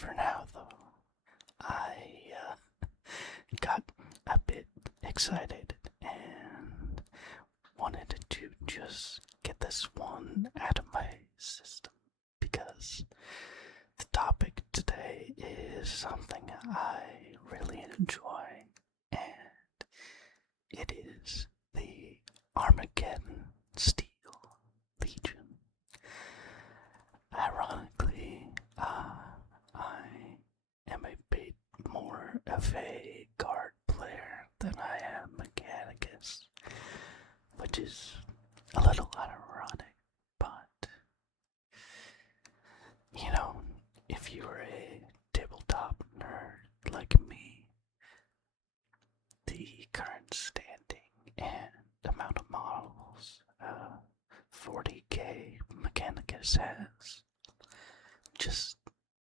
For now, though, I got a bit excited and wanted to just get this one out of my system because the topic today is something I really enjoy, and it is the Armageddon Steel Legion. Ironically, I am a bit more of a guard player than I am Mechanicus, which is a little ironic, but if you were a tabletop nerd like me, the current standing and amount of models 40k Mechanicus has just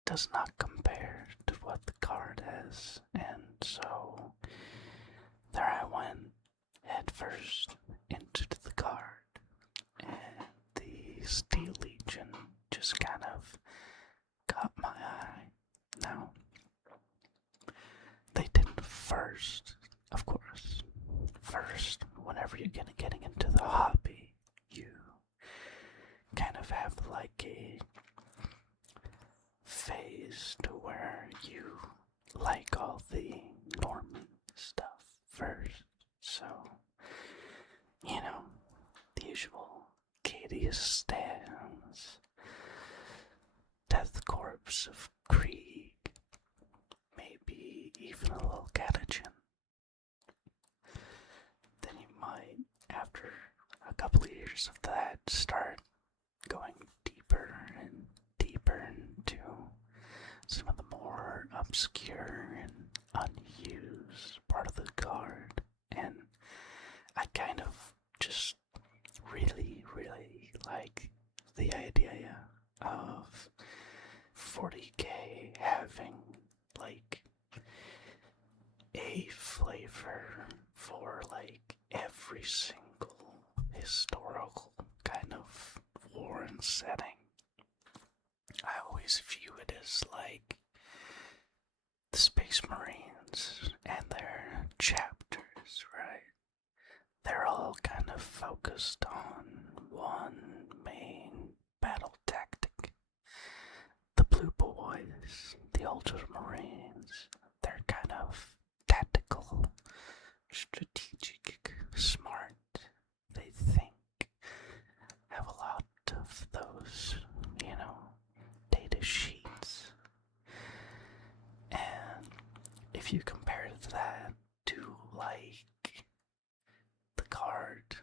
does not compare to what the card has, and so there I went head first into the card, and the Steel Legion just kind of caught my eye. Now, they didn't first, of course. First, whenever you're getting into the hobby, you kind of have like a phase to where you like all the Norman stuff first. So, the usual Cadius stands, Death Corpse of Krieg, maybe even a little Catachin. Then you might, after a couple of years of that, start going deeper and deeper into some of the more obscure and unused part of the card, and I kind of just really like the idea of 40k having like a flavor for like every single historical kind of war and setting. I always view it as like the Space Marines and their chapters, right? They're all kind of focused on one main battle tactic. The Blue Boys, the Ultramarines, they're kind of tactical, strategic, smart. They think, have a lot of those, data sheets. And if you compare that to, like, the card,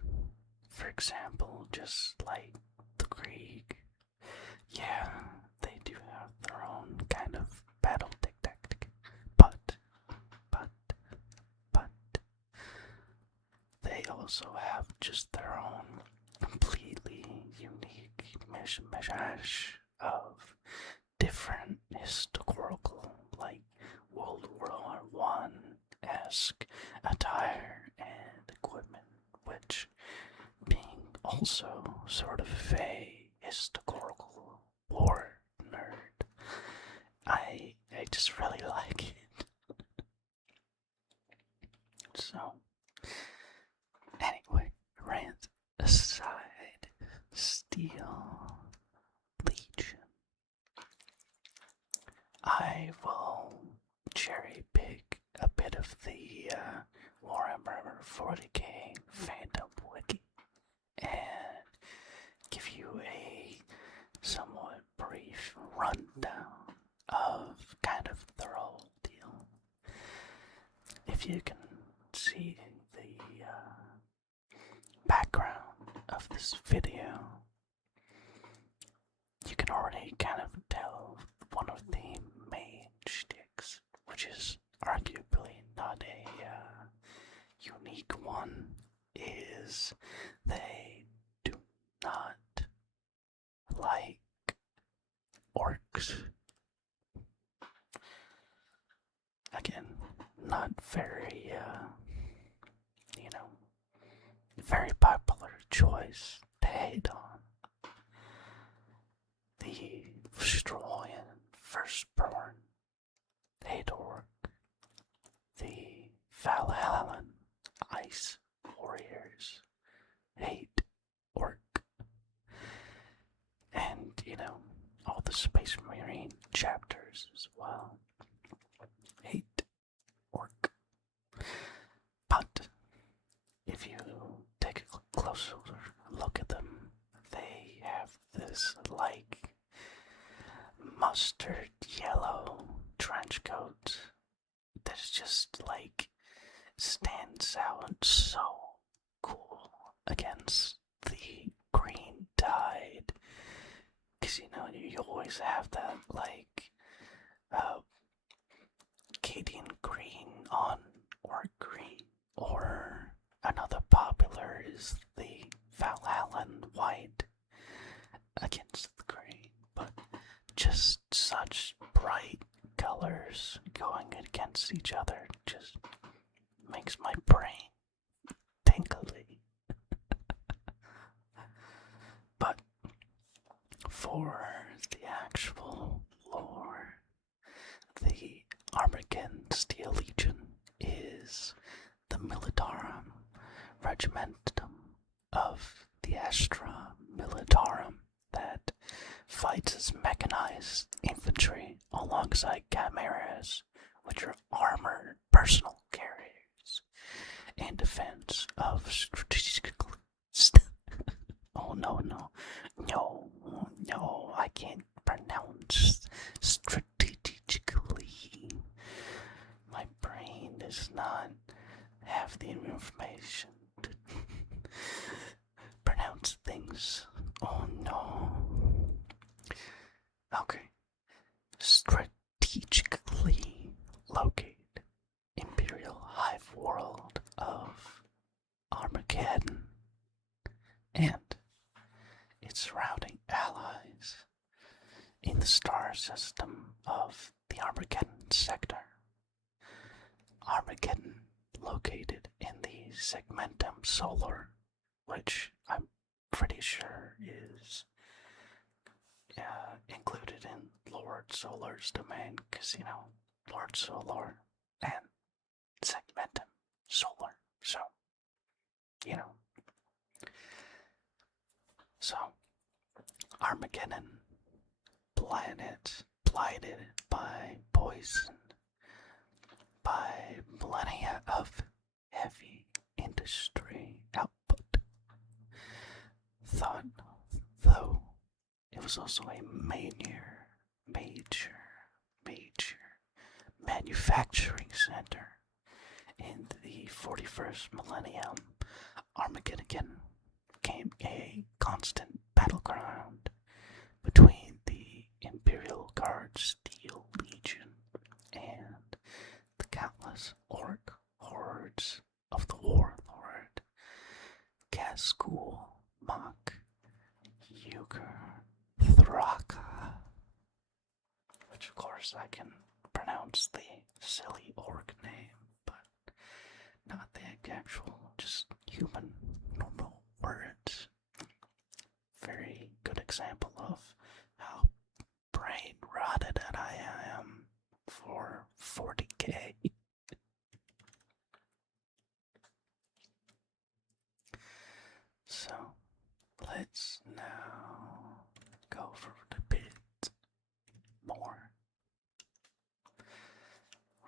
for example, just like the Krieg, yeah, they do have their own kind of battle tactic, but, they also have just their own completely unique mishmash of different historical, like World War I-esque attire and equipment, which, being also sort of a historical war nerd, I just really like it. So, anyway, rant aside, Steel Legion. I will cherry pick a bit of the Warhammer 40k fandom wiki and give you a somewhat brief rundown of kind of the whole deal. If you can see the background of this video, you can already kind of tell one of the main shticks, which is arguably not a unique one, is they do not like orcs. Again, not very, very popular choice to hate on. The Destroying Firstborn Hador, the Valhallan Ice Warriors, Hate Orc, and, all the Space Marine chapters as well. Hate Orc. But if you take a closer look at them, they have this, mustard yellow trench coat that's just, stands out so cool against the green tide. Because, you always have that, Cadian green on orc green, or another popular is the Valhallan white against the green, but just such bright colors going against each other just makes my brain tingly. But for the actual lore, the Armageddon Steel Legion is the Militarum Regimentum of the Astra Militarum that fights as mechanized infantry alongside chimeras, which are armored personal carriers, in defense of strategically. Oh no, I can't pronounce strategically. My brain does not have the information to pronounce things. Oh no. Okay. Strategically located Imperial hive world of Armageddon and its surrounding allies in the star system of the Armageddon sector. Armageddon located in the Segmentum Solar, which I'm pretty sure is included in Lord Solar's domain, because, Lord Solar and Segmentum Solar, so, So, Armageddon, planet blighted by poison, by millennia of heavy industry output. Thought, though, it was also a major manufacturing center in the 41st millennium. Armageddon became a constant battleground between the Imperial Guard Steel Legion and the countless orc hordes of the Warlord, Gaskul, Mach, Euchre, Thraka, which of course I can pronounce the silly orc name, but not the actual, just human, normal words. Very good example of how brain rotted I am for 40k. So, let's now go for a bit more.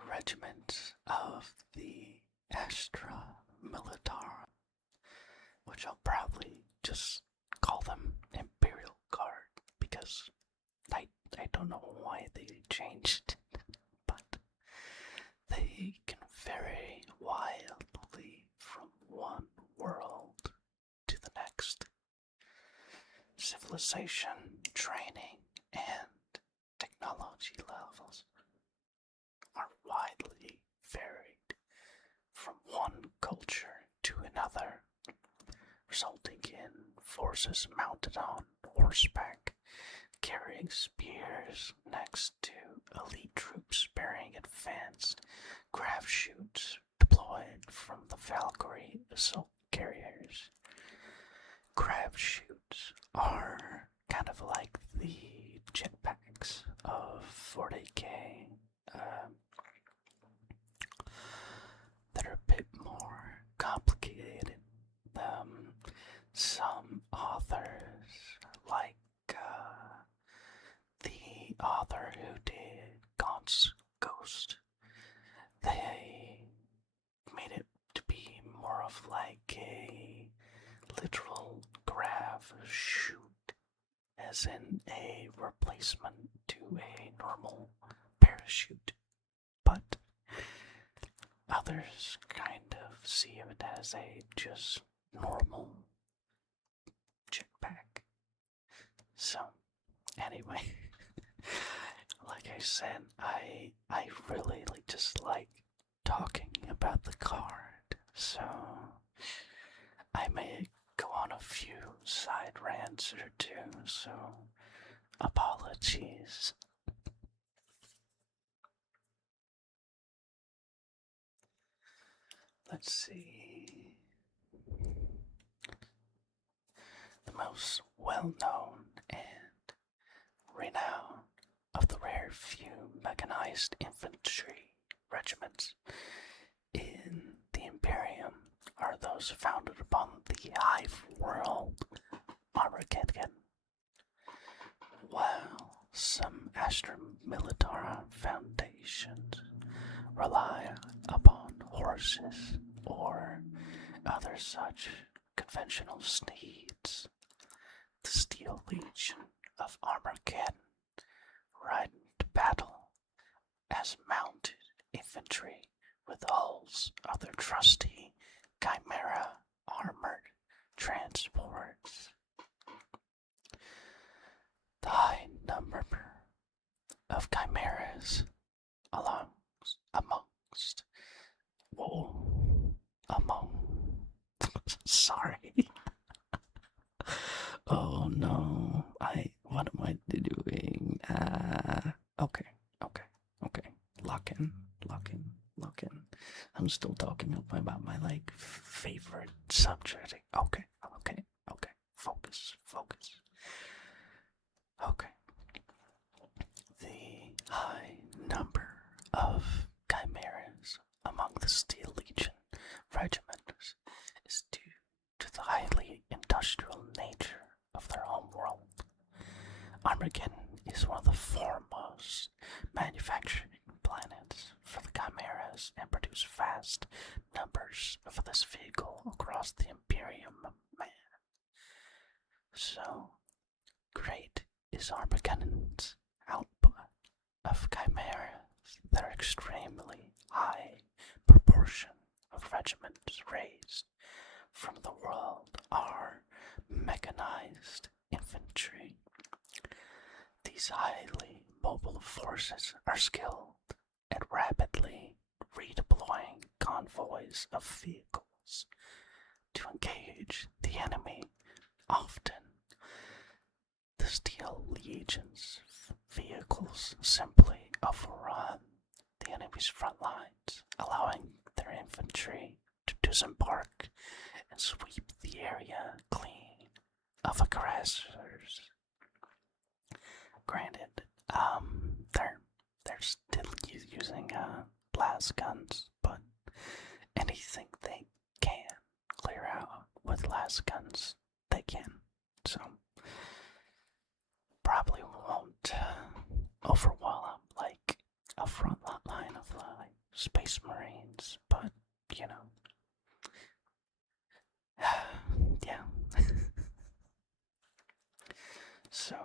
Regiments of the Astra Militarum, which I'll probably just call them Imperial Guard, because I don't know why they changed it, but they can vary wildly from one world to the next. Civilization, training, and technology levels are widely varied from one culture to another, resulting in forces mounted on horseback, carrying spears next to elite troops bearing advanced grav chutes deployed from the Valkyrie assault carriers. Grav chutes are kind of like the jetpacks of 40k, some authors, like the author who did Gaunt's Ghost, they made it to be more of like a literal grab shoot, as in a replacement to a normal parachute. But others kind of see it as a just normal jetpack. So, anyway, like I said, I really just like talking about the card, so I may go on a few side rants or two, so apologies. Let's see. The most well-known and renowned of the rare few mechanized infantry regiments in the Imperium are those founded upon the hive world Armageddon, while some Astra Militara foundations rely upon horses or other such conventional steeds. The Steel Legion of Armageddon ride into battle as mounted infantry with hulls of their trusty Chimera armored transports. The high number of chimeras sorry. Oh no, what am I doing? Okay. Lock in. I'm still talking about my, favorite subject. Okay. Focus. Okay. The high number of chimeras among the Steel Legion regiments is due to the highly industrial nature of their homeworld. Armageddon is one of the foremost manufacturing planets for the chimeras and produce vast numbers of this vehicle across the Imperium. So great is Armageddon's output of chimeras that are extremely high proportion of regiments raised from the world are mechanized infantry. These highly mobile forces are skilled at rapidly redeploying convoys of vehicles to engage the enemy. Often, the Steel Legion's vehicles simply overrun the enemy's front lines, allowing their infantry to disembark and sweep the area clean of aggressors. Granted, they're still using blast guns, but anything they can clear out with blast guns, they can. So probably won't overwhelm like a front line of Space Marines, but yeah. So,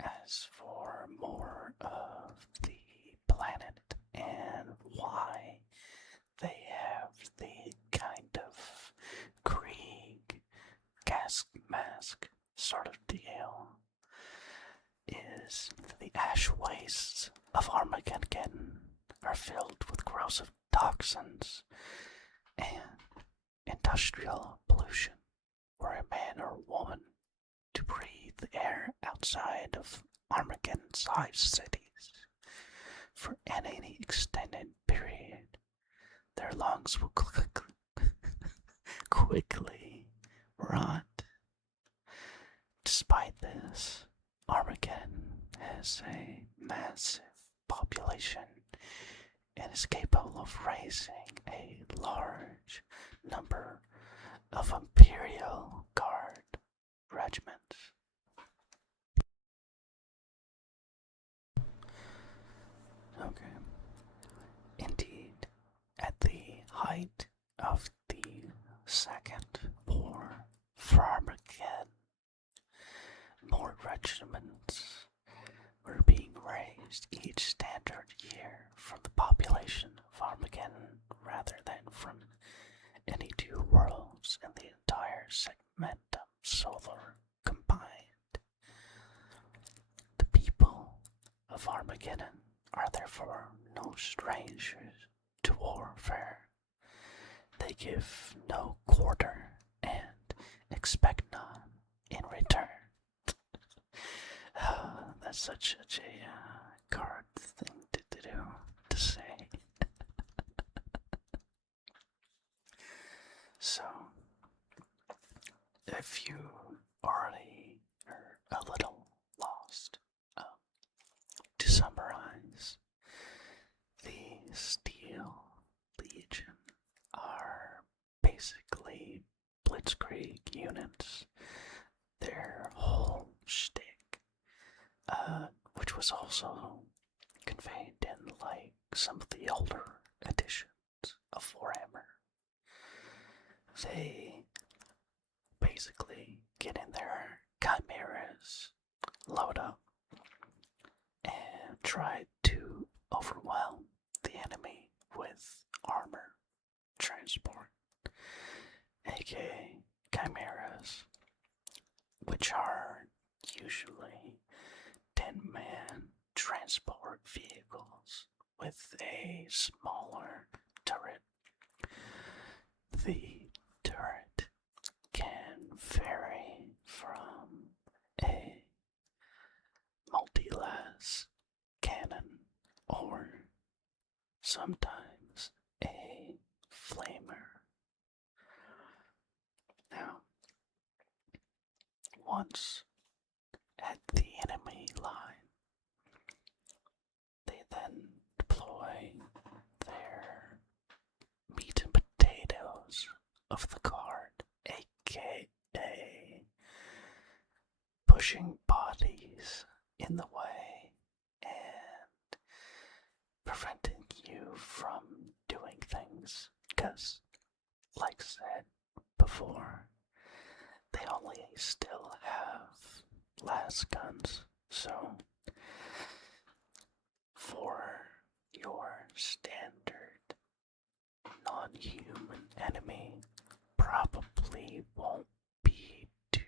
as for more of the planet and why they have the kind of Krieg gas mask sort of deal, is the ash wastes of Armageddon are filled with corrosive toxins and industrial pollution, were a man or woman to breathe the air outside of Armageddon's hive cities for any extended period, their lungs will quickly rot. Despite this, Armageddon has a massive population and is capable of raising a large number of Imperial Guard regiments. Okay. Indeed, at the height of the Second War for Armageddon, more regiments were being raised each standard year from the population of Armageddon rather than from any two worlds in the entire segmentum solar combined. The people of Armageddon are therefore no strangers to warfare. They give no quarter and expect none in return. That's such a card thing to say. So, if you already are a little lost, to summarize, the Steel Legion are basically blitzkrieg units. Their whole shtick, which was also conveyed in like some of the older editions of Warhammer, they basically get in their chimeras, load up, and try to overwhelm the enemy with armor transport, aka chimeras, which are usually 10-man transport vehicles with a smaller turret. The turret can vary from a multi-las cannon or sometimes a flamer. Now, once at the enemy line, they then deploy their meat and potatoes of the card, aka pushing bodies in the way and preventing you from doing things, because, like said before, they only still have las guns, so for your standard non-human enemy probably won't be too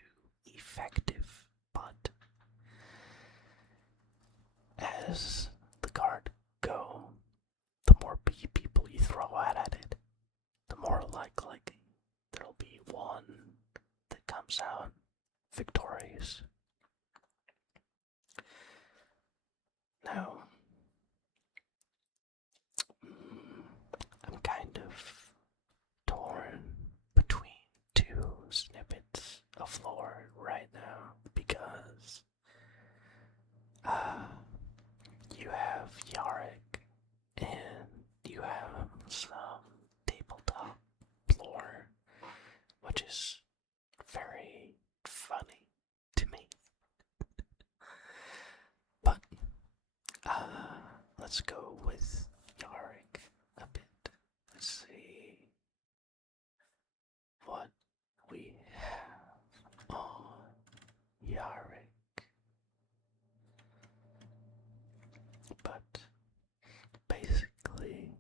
effective, but as the card go, the more people you throw at it, the more likely there'll be one that comes out victorious. Now, I'm kind of torn between two snippets of lore right now because you have Yarick and you have some tabletop lore, which is very funny to me. But let's go with Yarick a bit. Let's see what we have on Yarick. But basically,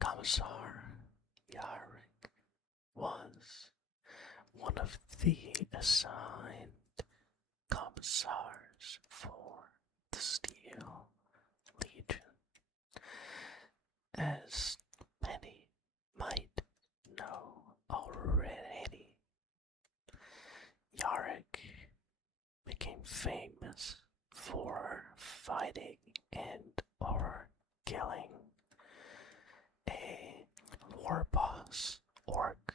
Commissar Yarick was one of the assigned commissars for the Steel Legion. As many might know already, Yarick became famous for fighting and or killing a war boss orc,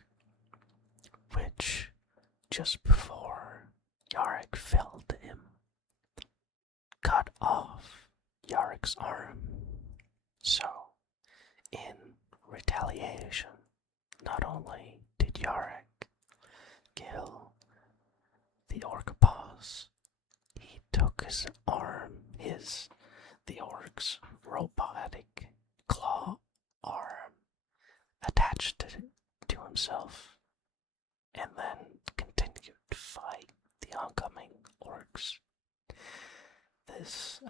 which just before Yarick felled him, cut off Yarick's arm. So, in retaliation, not only Yarek kill the Orcapause, he took his arm, the orc's robotic claw arm, attached it to himself, and then continued to fight the oncoming orcs. This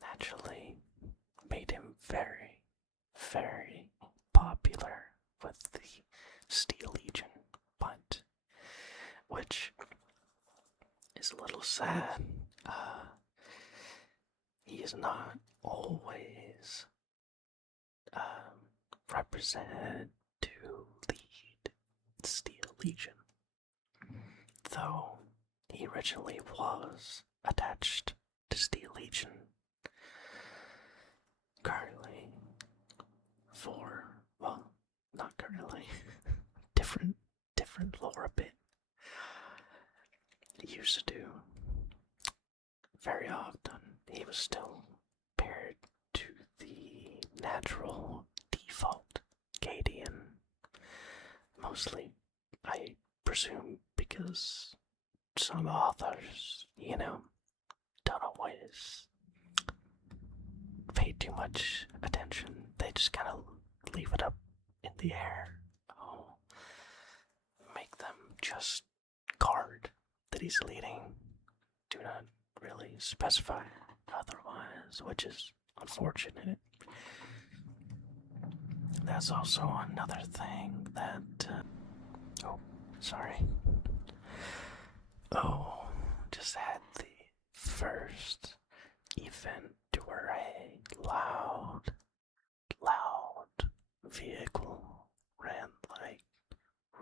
naturally made him very, very popular with the Steel Legion, but which is a little sad. He is not always represented to lead the Steel Legion, though he originally was attached to Steel Legion currently not currently, different lore a bit. He used to do very often. He was still paired to the natural default Cadian, mostly, I presume, because some authors, don't always pay too much attention. They just kind of leave it up in the air. Make them just guard that he's leading. Do not really specify otherwise, which is unfortunate. That's also another thing that... just had the first event where a loud vehicle ran like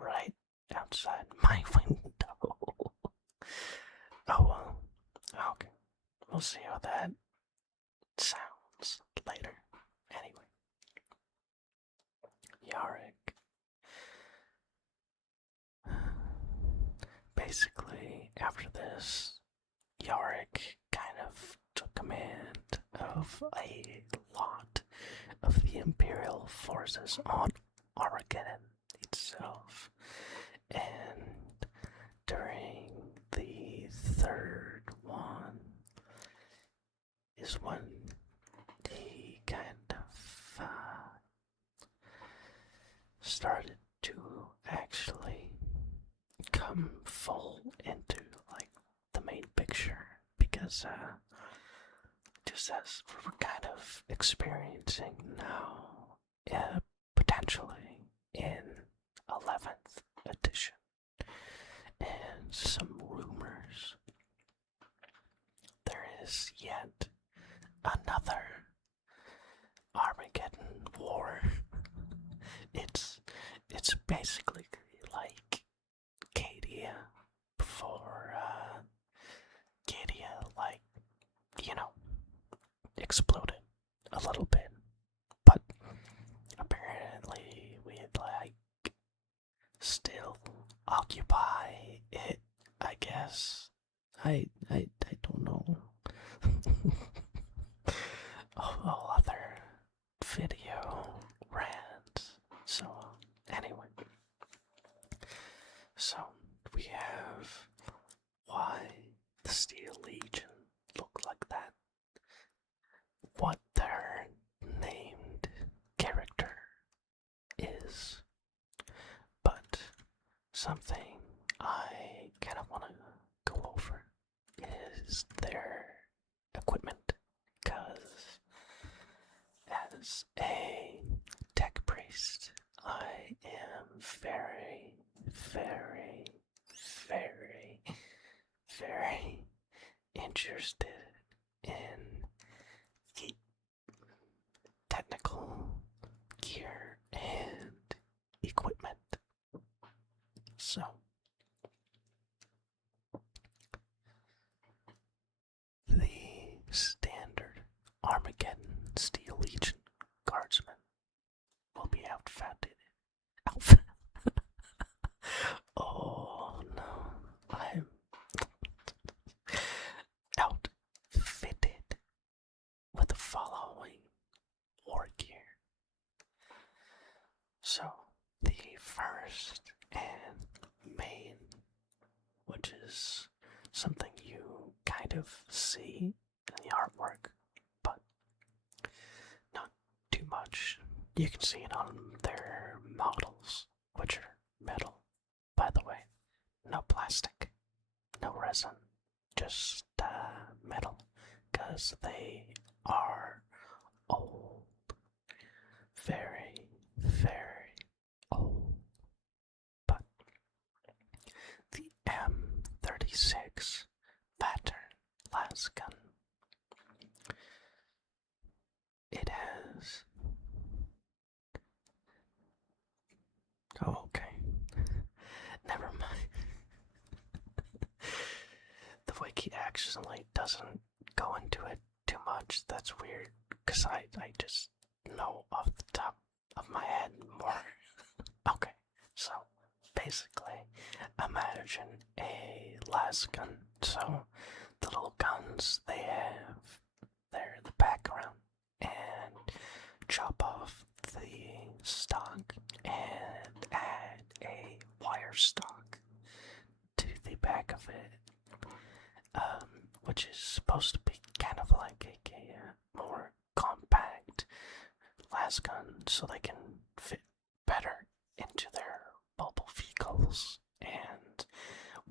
right outside my window. Okay. We'll see how that sounds later. Anyway. Yarek. Basically, after this, Yarek kind of took command of a lot of the Imperial forces on Armageddon itself. And during the third one is when he kind of started to actually come full into like the main picture, because just as we're kind of experiencing now, potentially in 11th edition, and some rumors, there is yet another Armageddon war. It's basically like Cadia before Cadia, like, exploded a little bit, but apparently we'd still occupy it, I guess. I don't know. All other video rants. So anyway, so we have why the Steel Legion look like that, what their named character is, but something I kind of want to go over is their equipment, because as a tech priest, I am very, very, very, very interested in the technical gear and equipment. So, the standard Armageddon Steel Legion guardsmen will be outfitted. Oh no, I'm outfitted something you kind of see in the artwork, but not too much. You can see it on their models, which are metal, by the way. No plastic, no resin, just metal, because they are old. Very, very old. But the M36 pattern lasgun, it has... Oh, okay. Never mind. The wiki actually doesn't go into it too much. That's weird, because I just know off the top of my head more. Okay, so basically, imagine a lasgun. So the little guns they have, they're in the background, and chop off the stock and add a wire stock to the back of it, which is supposed to be kind of like a more compact lasgun, so they can fit better into their mobile vehicles and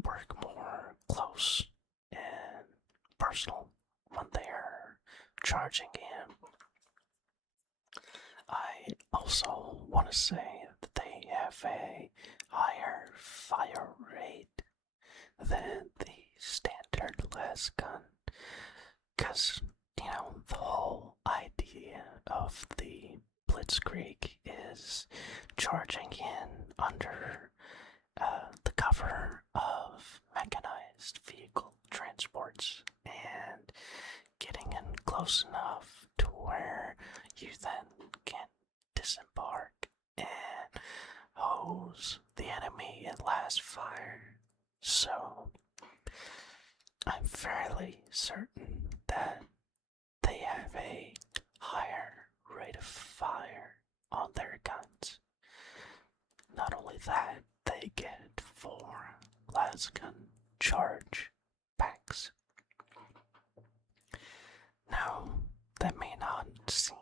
work more close and personal when they're charging in. I also want to say that they have a higher fire rate than the standard lasgun, because, you know, the whole idea of the Blitzkrieg is charging in under the cover of mechanized vehicle transports and getting in close enough to where you then can disembark and hose the enemy at last fire. So I'm fairly certain that they have a higher rate of fire on their guns. Not only that, they get 4 lasgun charge packs. Now, that may not seem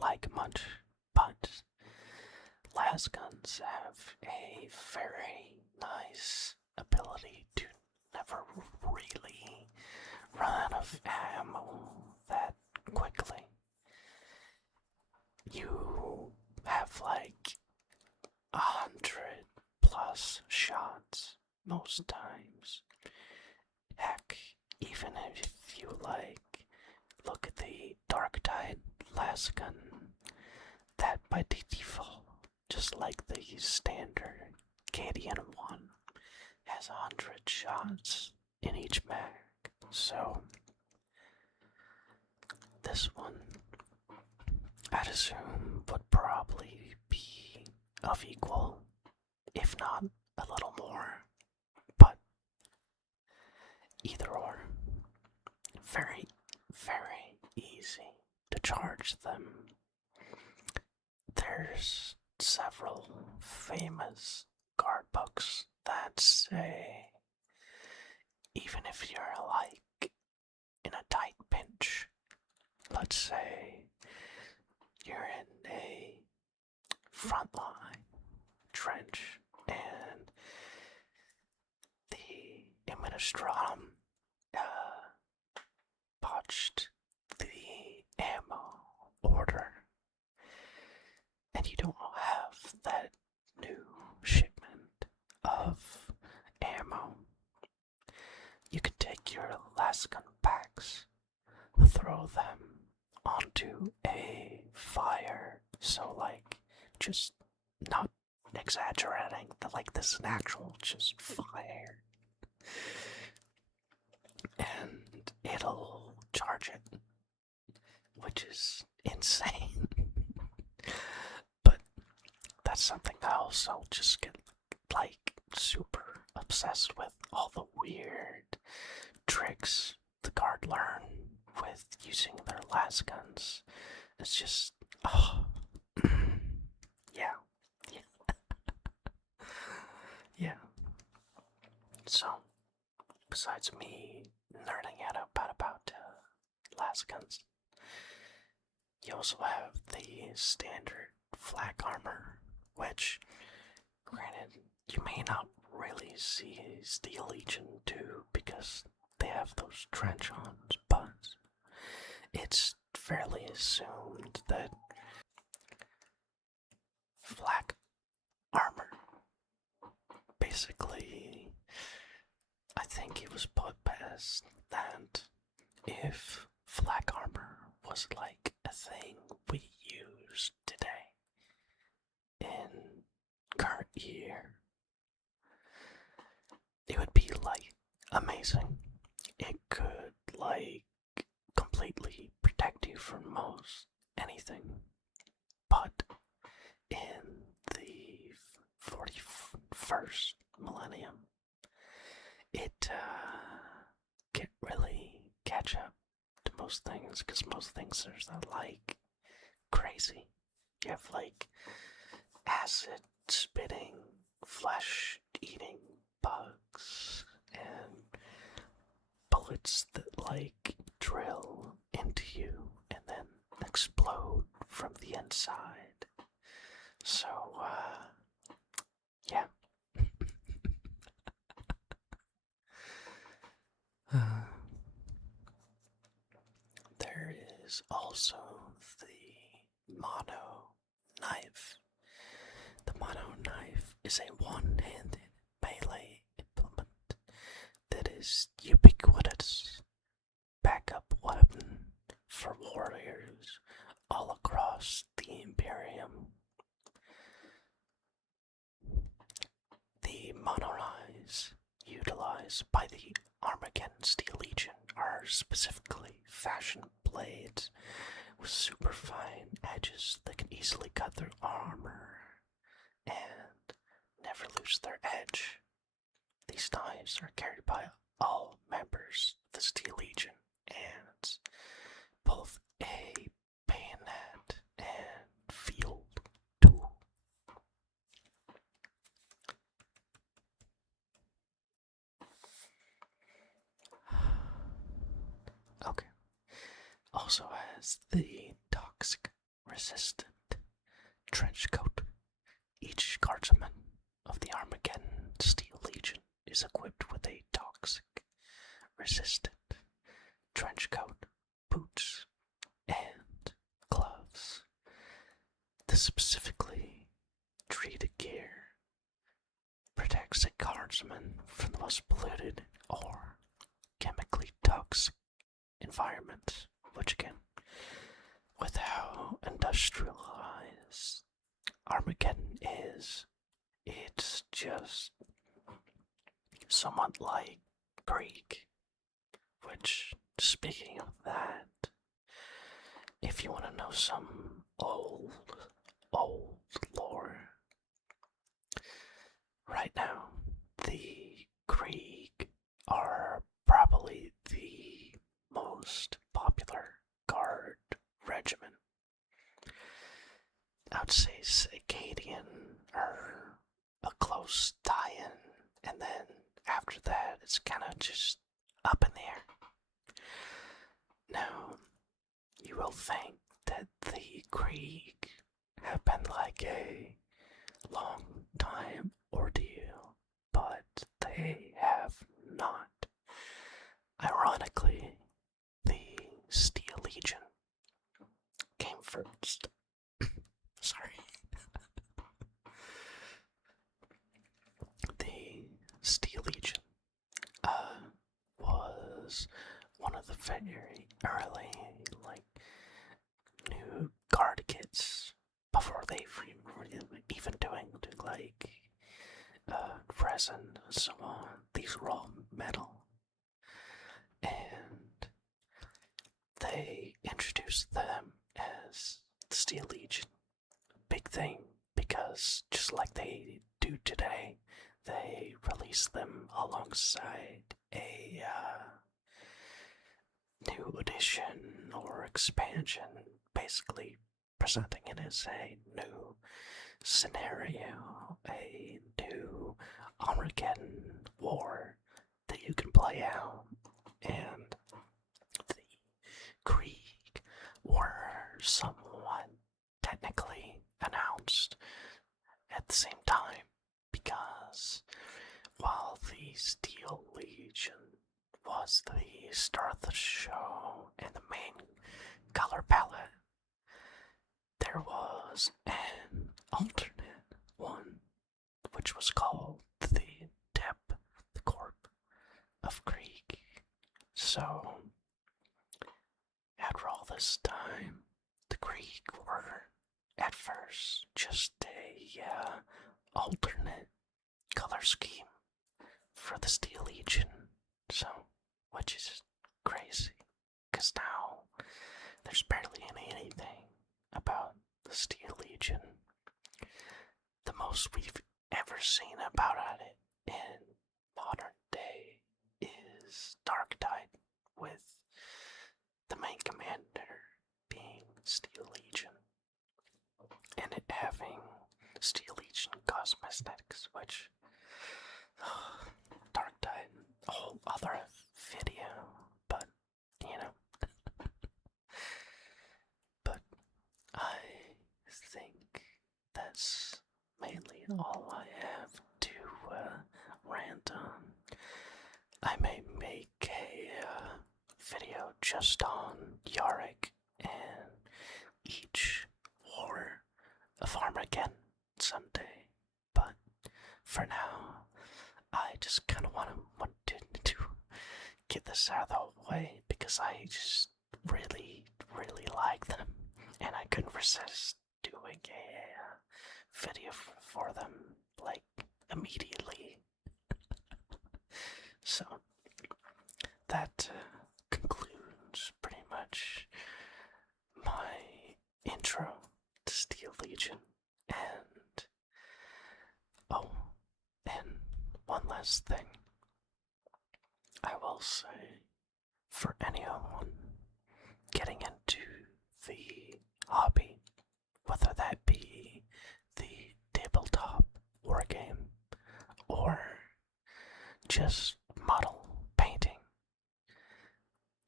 like much, but lasguns have a very nice ability to never really run out of ammo that quickly. You have like 100+ shots most times. Heck, even if you look at the Dark Tide lasgun, that by default, just like the standard Cadian one, has 100 shots in each mag. So this one, I'd assume, would probably be of equal, if not a little more. But either or, very, very easy to charge them. There's several famous guard books that say, even if you're like in a tight pinch, let's say you're in a frontline trench and the Administratum botched the ammo order, and you don't have that new shipment of ammo, you could take your lasgun packs, throw them onto a fire, so like, just not exaggerating, that like this is an actual just fire, and it'll charge it, which is insane. But that's something I also just get like super obsessed with, all the weird tricks the guard learn with using their lasguns. It's just, oh, yeah. Yeah. So, besides me nerding out about lasguns, you also have the standard flak armor, which, granted, you may not really see Steel Legion do because they have those trench-ons, but it's fairly assumed that flak armor, basically, I think it was put best that if flak armor was like a thing we use today in current year, it would be like amazing. It could like completely protect you from most anything. But in the 41st millennium, it can't really catch up to most things, because most things are like crazy. You have like acid spitting, flesh eating bugs, and bullets that like drill into you and then explode from the inside. So, yeah. There is also the mono knife. The mono knife is a one-handed melee implement that is ubiquitous backup weapon for warriors all across the Imperium. The mono knives utilized by the Armageddon Steel Legion are specifically fashioned blades with super fine edges that can easily cut through armor and never lose their edge. These knives are carried by all members of the Steel Legion and both a bayonet and field tool. Okay. Also has the toxic resistant trench coat. Each guardsman of the Armageddon Steel Legion is equipped with a toxic resistant trench coat, boots, and gloves. This specifically treated gear protects a guardsman from the most polluted or chemically toxic environment, which again, with how industrialized Armageddon is, it's just somewhat like Greek. Which, speaking of that, if you want to know some old lore, right now, the Krieg are probably the most popular guard regiment. I would say Acadian are a close tie-in, and then after that, it's kind of just up in the air. Now, you will think that the Krieg have been like a long time ordeal, but they have not. Ironically, the Steel Legion came first. Sorry. The Steel Legion was one of the very early, like, new guard kits before they were even doing, like, resin and so on. These were all metal. And they introduced them as the Steel Legion. Big thing, because just like they do today, they release them alongside a new edition or expansion, basically presenting it as a new scenario, a new Armageddon war that you can play out, and the Krieg were somewhat technically announced at the same time, because while the Steel Legion was the star of the show and the main color palette, there was an alternate one, which was called the Depth Corp of Krieg. So, after all this time, the Krieg were at first just a alternate color scheme for the Steel Legion. So, which is crazy, because now there's barely anything about the Steel Legion. The most we've ever seen about it in modern day is Dark Tide, with the main commander being Steel Legion, and it having Steel Legion cosmetics, which Dark Tide, a whole other video, but but I think that's mainly all I have to rant on. I may make a video just on Yarick and each war of Armageddon someday, but for now, I just kind of wanted to get this out of the way, because I just really, really like them, and I couldn't resist doing a video for them, like, immediately. So, that concludes pretty much my intro to Steel Legion, and and one last thing I will say, for anyone getting into the hobby, whether that be the tabletop wargame or just model painting,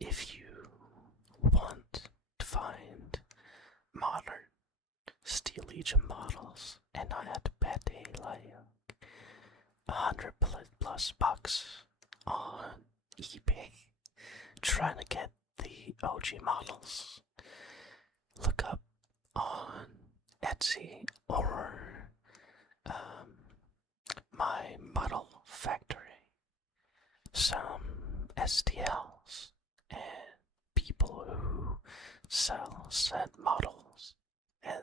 if you want to find modern Steel Legion models and not have to bet like $100+ on eBay trying to get the OG models, look up on Etsy or my model factory some STLs and people who sell said models and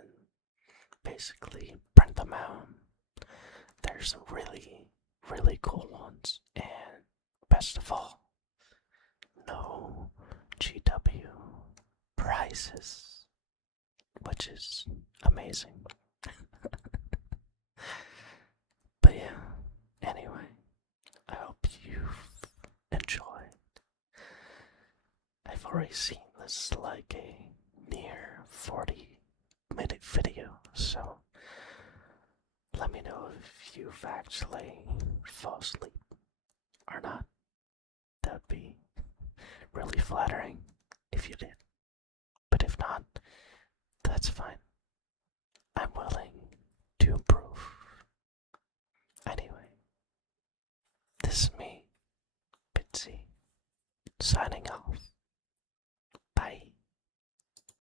basically print them out. There's some really, really cool ones, and best of all, no GW prices, which is amazing. But yeah, anyway, I hope you've enjoyed. I've already seen this like a near 40-minute video, so let me know if you've actually fall asleep or not. That'd be really flattering if you did. But if not, that's fine. I'm willing to improve. Anyway, this is me, Bitsy, signing